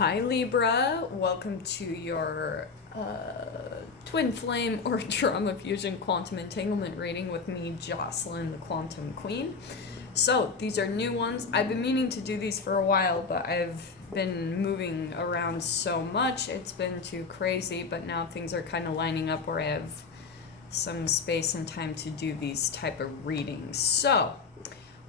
Hi Libra, welcome to your Twin Flame or Trauma Fusion Quantum Entanglement reading with me, Jocelyn, the Quantum Queen. So these are new ones. I've been meaning to do these for a while, but I've been moving around so much, it's been too crazy, but now things are kind of lining up where I have some space and time to do these type of readings. So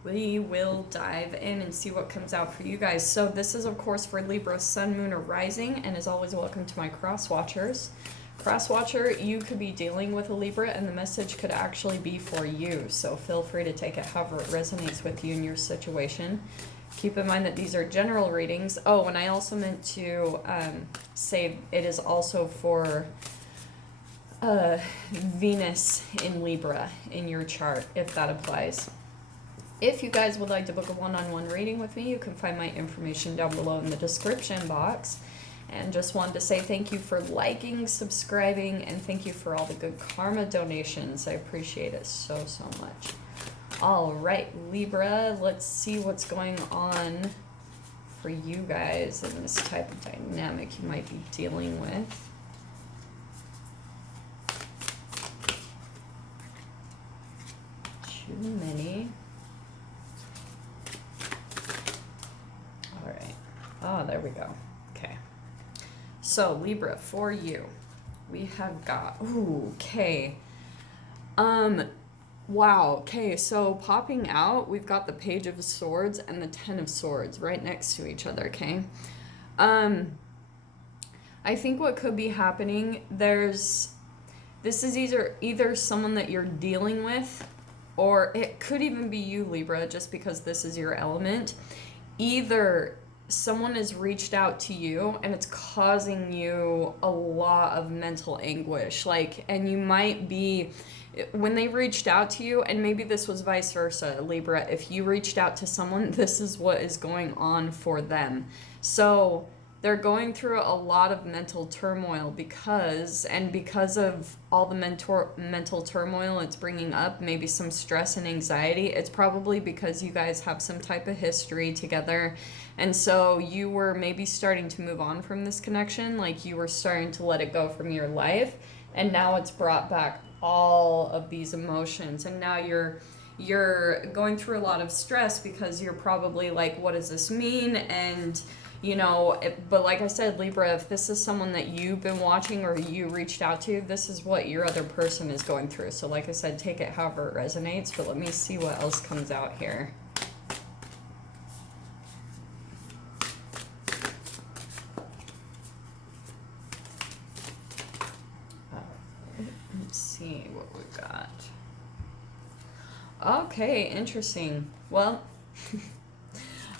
we will dive in and see what comes out for you guys. So this is, of course, for Libra, Sun, Moon, or Rising, and as always, welcome to my cross-watchers. Cross-watcher, you could be dealing with a Libra, and the message could actually be for you, so feel free to take it however it resonates with you in your situation. Keep in mind that these are general readings. Oh, and I also meant to say it is also for Venus in Libra in your chart, if that applies. If you guys would like to book a one-on-one reading with me, you can find my information down below in the description box. And just wanted to say thank you for liking, subscribing, and thank you for all the good karma donations. I appreciate it so, so much. All right, Libra, let's see what's going on for you guys in this type of dynamic you might be dealing with. Too many. Oh, there we go. Okay. So, Libra, for you, we have got, ooh, okay. Wow, okay, so popping out, we've got the Page of Swords and the Ten of Swords right next to each other, okay? I think what could be happening, this is either someone that you're dealing with, or it could even be you, Libra, just because this is your element. Either someone has reached out to you and it's causing you a lot of mental anguish, and you might be, when they reached out to you, and maybe this was vice versa, Libra, if you reached out to someone, this is what is going on for them. So they're going through a lot of mental turmoil because of all the mental turmoil it's bringing up, maybe some stress and anxiety. It's probably because you guys have some type of history together, and so you were maybe starting to move on from this connection, like you were starting to let it go from your life, and now it's brought back all of these emotions, and now you're going through a lot of stress because you're probably like, what does this mean? And but like I said, Libra, if this is someone that you've been watching or you reached out to, this is what your other person is going through. So like I said, take it however it resonates, but let me see what else comes out here. Let's see what we've got. Okay, interesting. Well,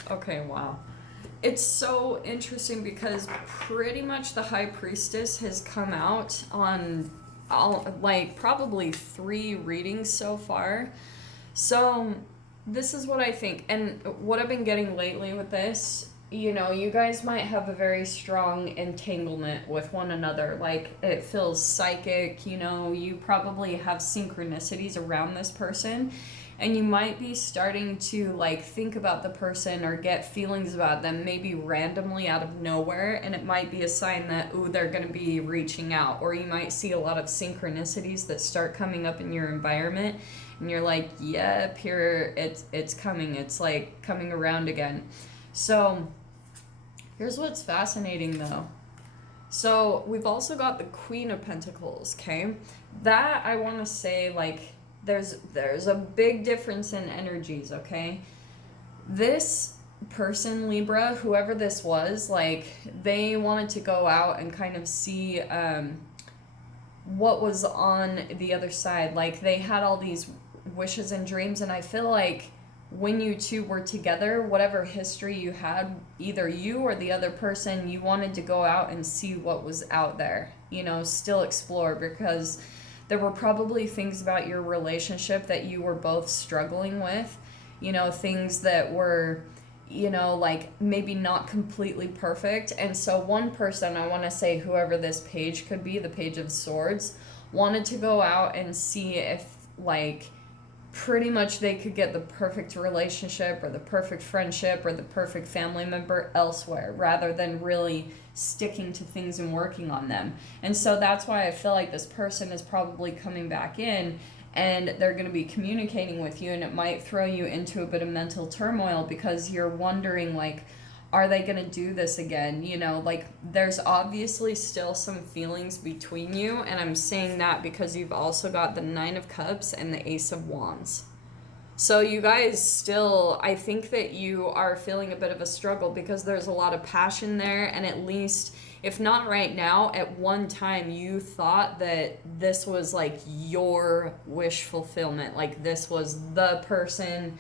okay, wow. It's so interesting because pretty much the High Priestess has come out on probably 3 readings so far. So this is what I think, and what I've been getting lately with this, you guys might have a very strong entanglement with one another. Like, it feels psychic, you probably have synchronicities around this person. And you might be starting to think about the person or get feelings about them maybe randomly out of nowhere, and it might be a sign that, ooh, they're going to be reaching out. Or you might see a lot of synchronicities that start coming up in your environment, and you're like, yep, here it's coming. It's like coming around again. So here's what's fascinating though. So we've also got the Queen of Pentacles, okay? That I want to say, there's a big difference in energies, okay? This person, Libra, whoever this was, they wanted to go out and kind of see what was on the other side. They had all these wishes and dreams, and I feel like when you two were together, whatever history you had, either you or the other person, you wanted to go out and see what was out there, still explore, because there were probably things about your relationship that you were both struggling with, things that were, maybe not completely perfect. And so one person, I want to say whoever this page could be, the Page of Swords, wanted to go out and see if, pretty much they could get the perfect relationship or the perfect friendship or the perfect family member elsewhere rather than really sticking to things and working on them. And so that's why I feel like this person is probably coming back in and they're going to be communicating with you, and it might throw you into a bit of mental turmoil because you're wondering, like, are they going to do this again? You know, like, there's obviously still some feelings between you, and I'm saying that because you've also got the Nine of Cups and the Ace of Wands. So you guys still, I think that you are feeling a bit of a struggle because there's a lot of passion there, and at least, if not right now, at one time you thought that this was like your wish fulfillment, like this was the person,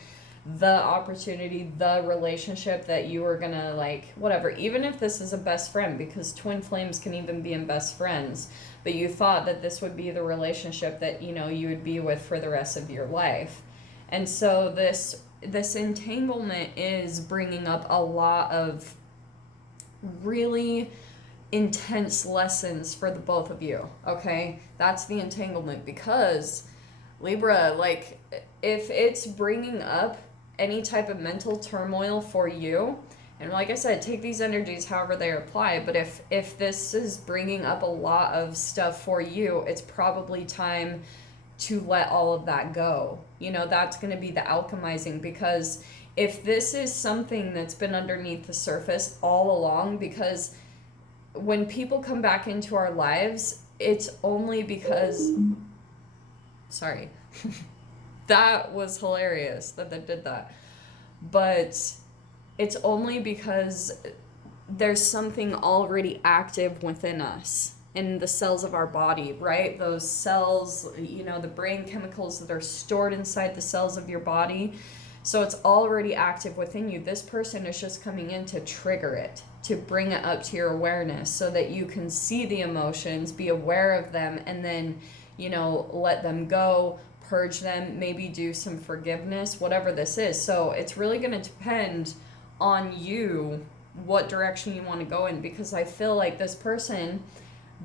the opportunity, the relationship that you were gonna, like, whatever, even if this is a best friend, because twin flames can even be in best friends, but you thought that this would be the relationship that, you know, you would be with for the rest of your life. And so this entanglement is bringing up a lot of really intense lessons for the both of you, okay? That's the entanglement, because Libra, like, if it's bringing up any type of mental turmoil for you, and like I said, take these energies however they apply, but if this is bringing up a lot of stuff for you, it's probably time to let all of that go. You know, that's going to be the alchemizing, because if this is something that's been underneath the surface all along, because when people come back into our lives, it's only because, sorry, that was hilarious that they did that, but it's only because there's something already active within us, in the cells of our body, right? Those cells, you know, the brain chemicals that are stored inside the cells of your body. So it's already active within you. This person is just coming in to trigger it, to bring it up to your awareness so that you can see the emotions, be aware of them, and then, you know, let them go, purge them, maybe do some forgiveness, whatever this is. So it's really going to depend on you what direction you want to go in, because I feel like this person,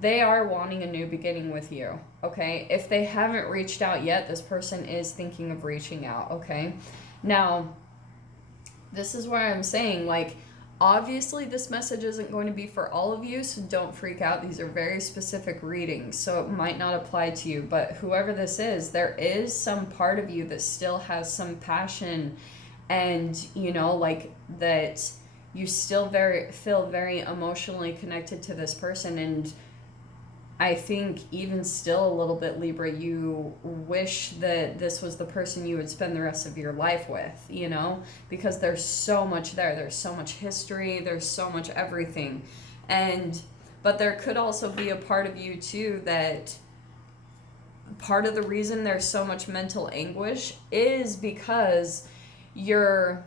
they are wanting a new beginning with you, okay? If they haven't reached out yet, this person is thinking of reaching out, okay? Now, this is where I'm saying, like, obviously this message isn't going to be for all of you, so don't freak out. These are very specific readings, so it might not apply to you, but whoever this is, there is some part of you that still has some passion, and, you know, like, that you still feel very emotionally connected to this person. And I think even still a little bit, Libra, you wish that this was the person you would spend the rest of your life with, you know, because there's so much there. There's so much history. There's so much everything. But there could also be a part of you too that part of the reason there's so much mental anguish is because you're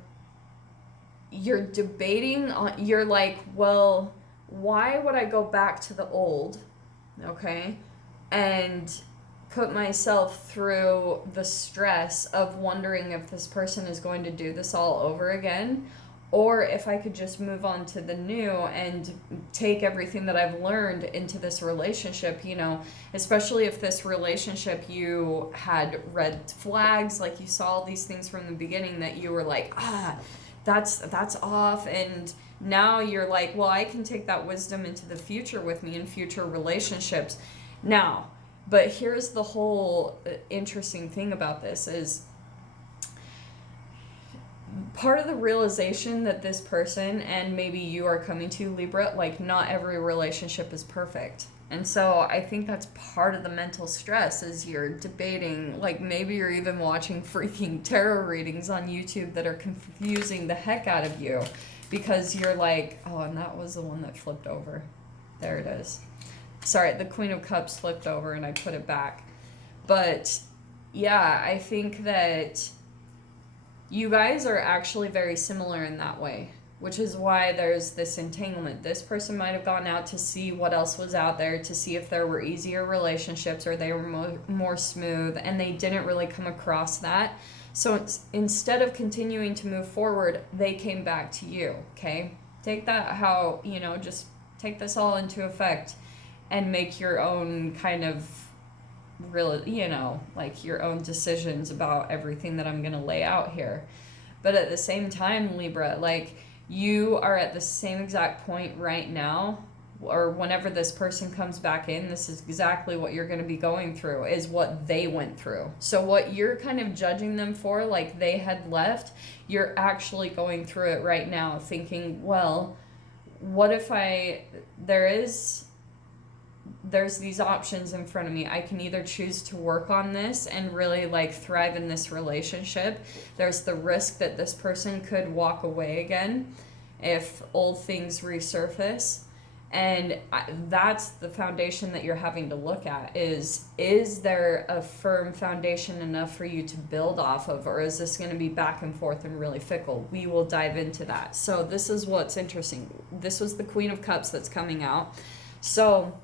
debating on, you're like, well, why would I go back to the old, okay, and put myself through the stress of wondering if this person is going to do this all over again, or if I could just move on to the new and take everything that I've learned into this relationship, you know, especially if this relationship you had red flags, like you saw all these things from the beginning that you were like, that's off, and now you're like, well, I can take that wisdom into the future with me in future relationships. Now, but here's the whole interesting thing about this is part of the realization that this person and maybe you are coming to, Libra, like, not every relationship is perfect. And so I think that's part of the mental stress is you're debating, like, maybe you're even watching freaking tarot readings on YouTube that are confusing the heck out of you because you're like, oh, and that was the one that flipped over. There it is. Sorry, the Queen of Cups flipped over and I put it back. But yeah, I think that you guys are actually very similar in that way, which is why there's this entanglement. This person might have gone out to see what else was out there, to see if there were easier relationships or they were more smooth, and they didn't really come across that. So instead of continuing to move forward, they came back to you, okay? Take that how, you know, just take this all into effect and make your own kind of really, you know, like your own decisions about everything that I'm going to lay out here. But at the same time, Libra, like you are at the same exact point right now, or whenever this person comes back in, this is exactly what you're going to be going through, is what they went through. So what you're kind of judging them for, like they had left, you're actually going through it right now, thinking, well, what if there's these options in front of me. I can either choose to work on this and really like thrive in this relationship. There's the risk that this person could walk away again if old things resurface. And that's the foundation that you're having to look at, is there a firm foundation enough for you to build off of, or is this going to be back and forth and really fickle? We will dive into that. So this is what's interesting. This was the Queen of Cups that's coming out. So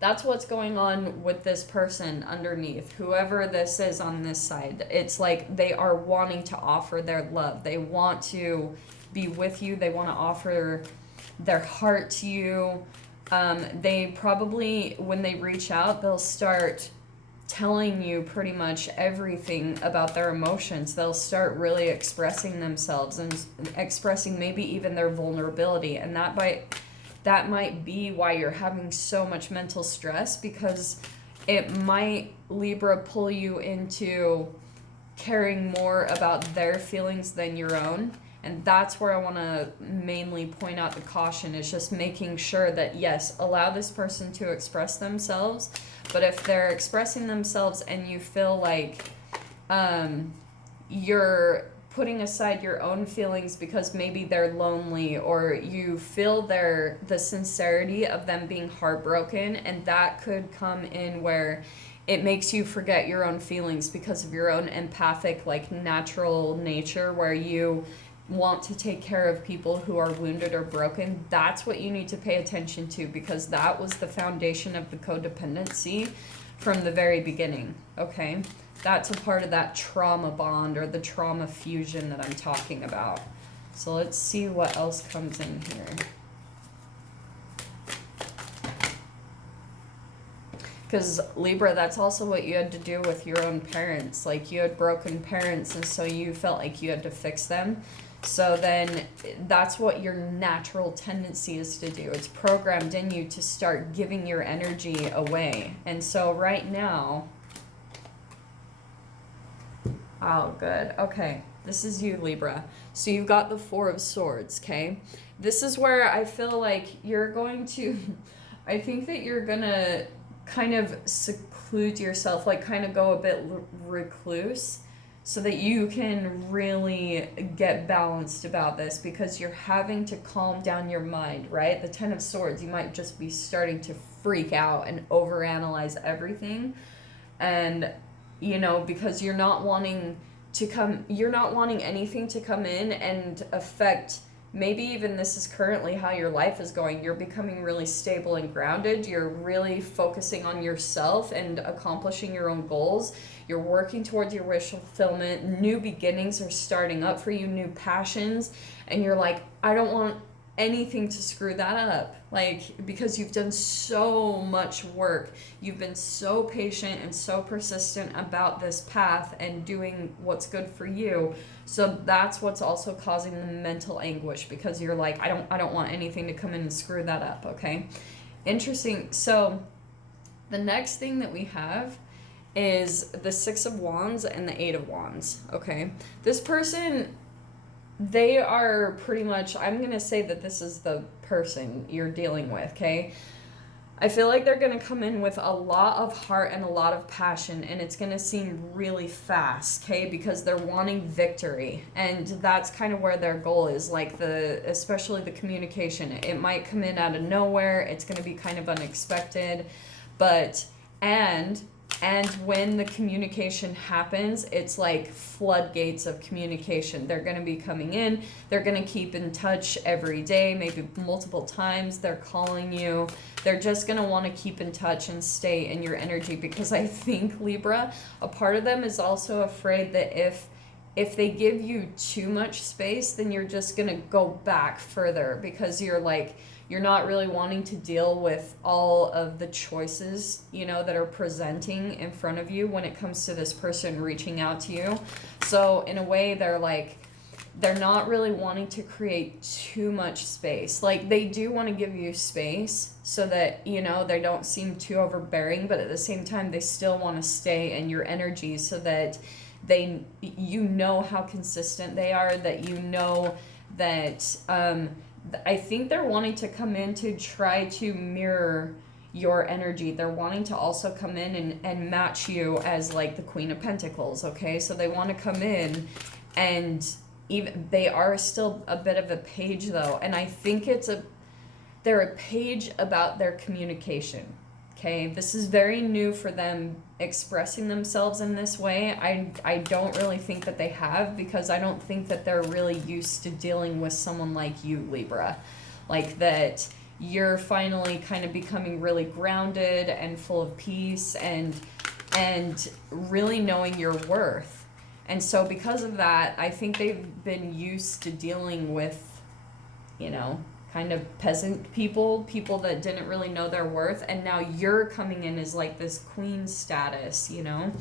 that's what's going on with this person underneath, whoever this is on this side. It's like they are wanting to offer their love. They want to be with you. They want to offer their heart to you. They probably, when they reach out, they'll start telling you pretty much everything about their emotions. They'll start really expressing themselves and expressing maybe even their vulnerability. And that might be why you're having so much mental stress, because it might, Libra, pull you into caring more about their feelings than your own. And that's where I want to mainly point out the caution, is just making sure that, yes, allow this person to express themselves. But if they're expressing themselves and you feel like you're putting aside your own feelings because maybe they're lonely, or you feel the sincerity of them being heartbroken, and that could come in where it makes you forget your own feelings because of your own empathic, like natural nature, where you want to take care of people who are wounded or broken. That's what you need to pay attention to, because that was the foundation of the codependency from the very beginning, okay? That's a part of that trauma bond, or the trauma fusion that I'm talking about. So let's see what else comes in here. Because Libra, that's also what you had to do with your own parents. Like, you had broken parents, and so you felt like you had to fix them. So then that's what your natural tendency is to do. It's programmed in you to start giving your energy away. And so right now, oh, good. Okay, this is you, Libra. So you've got the Four of Swords, okay? This is where I feel like you're going to, I think that you're going to kind of seclude yourself, like kind of go a bit recluse, so that you can really get balanced about this, because you're having to calm down your mind, right? The Ten of Swords, you might just be starting to freak out and overanalyze everything. And, you know, because you're not wanting anything to come in and affect, maybe even this is currently how your life is going. You're becoming really stable and grounded. You're really focusing on yourself and accomplishing your own goals. You're working towards your wish fulfillment. New beginnings are starting up for you, new passions. And you're like, I don't want anything to screw that up. Like, because you've done so much work. You've been so patient and so persistent about this path and doing what's good for you. So that's what's also causing the mental anguish, because you're like, I don't want anything to come in and screw that up, okay? Interesting. So the next thing that we have is the Six of Wands and the Eight of Wands, okay? This person, they are pretty much, I'm going to say that this is the person you're dealing with, okay? I feel like they're going to come in with a lot of heart and a lot of passion, and it's going to seem really fast, okay? Because they're wanting victory, and that's kind of where their goal is, like especially the communication. It might come in out of nowhere. It's going to be kind of unexpected, and when the communication happens, it's like floodgates of communication. They're going to be coming in. They're going to keep in touch every day, maybe multiple times. They're calling you. They're just going to want to keep in touch and stay in your energy, because I think, Libra, a part of them is also afraid that if if they give you too much space, then you're just going to go back further because you're like, you're not really wanting to deal with all of the choices, you know, that are presenting in front of you when it comes to this person reaching out to you. So in a way, they're not really wanting to create too much space. Like, they do want to give you space so that, you know, they don't seem too overbearing, but at the same time, they still want to stay in your energy so that you know how consistent they are, that you know that, I think they're wanting to come in to try to mirror your energy. They're wanting to also come in and match you as like the Queen of Pentacles, okay? So they want to come in, and even they are still a bit of a page though, and I think they're a page about their communication. Okay, this is very new for them expressing themselves in this way. I don't really think that they have, because I don't think that they're really used to dealing with someone like you, Libra. Like, that you're finally kind of becoming really grounded and full of peace and really knowing your worth. And so because of that, I think they've been used to dealing with, you know, kind of peasant people that didn't really know their worth, and now you're coming in as like this queen status, you know?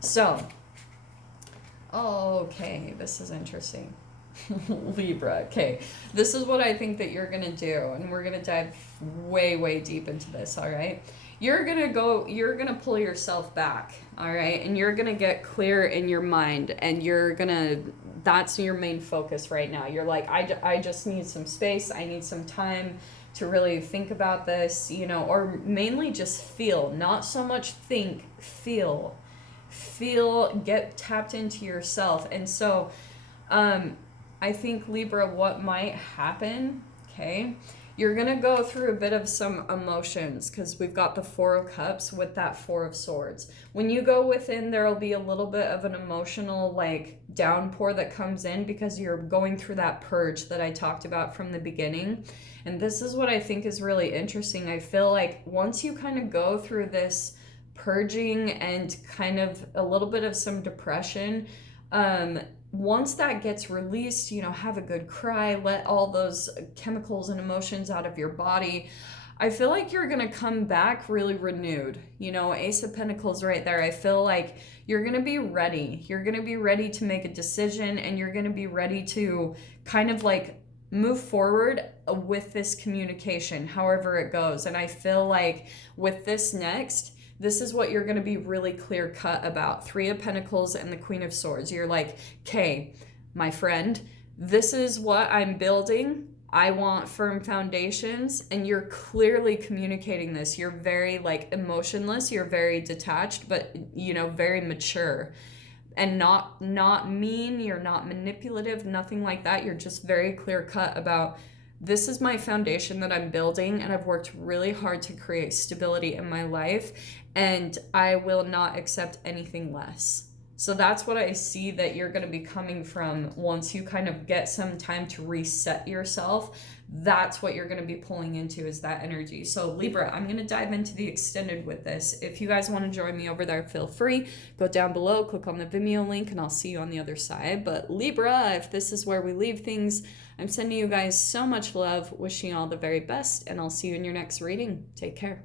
So, okay, this is interesting. Libra, okay. This is what I think that you're gonna do, and we're gonna dive way deep into this, all right? You're gonna pull yourself back, all right? And you're gonna get clear in your mind, and that's your main focus right now. You're like, I just need some space. I need some time to really think about this, you know, or mainly just feel, not so much think, feel, get tapped into yourself. And so, I think, Libra, what might happen, okay, you're going to go through a bit of some emotions, because we've got the Four of Cups with that Four of Swords. When you go within, there will be a little bit of an emotional, like, downpour that comes in, because you're going through that purge that I talked about from the beginning. And this is what I think is really interesting. I feel like once you kind of go through this purging and kind of a little bit of some depression, once that gets released, you know, have a good cry, let all those chemicals and emotions out of your body. I feel like you're going to come back really renewed. You know, Ace of Pentacles right there. I feel like you're going to be ready. You're going to be ready to make a decision, and you're going to be ready to kind of like move forward with this communication, however it goes. And I feel like with this next, this is what you're going to be really clear cut about. Three of Pentacles and the Queen of Swords. You're like, okay, my friend, this is what I'm building. I want firm foundations. And you're clearly communicating this. You're very like emotionless. You're very detached, but, you know, very mature. And not mean. You're not manipulative, nothing like that. You're just very clear cut about, this is my foundation that I'm building, and I've worked really hard to create stability in my life, and I will not accept anything less. So that's what I see that you're going to be coming from once you kind of get some time to reset yourself. That's what you're going to be pulling into, is that energy. So Libra, I'm going to dive into the extended with this. If you guys want to join me over there, feel free. Go down below, click on the Vimeo link, and I'll see you on the other side. But Libra, if this is where we leave things, I'm sending you guys so much love, wishing you all the very best, and I'll see you in your next reading. Take care.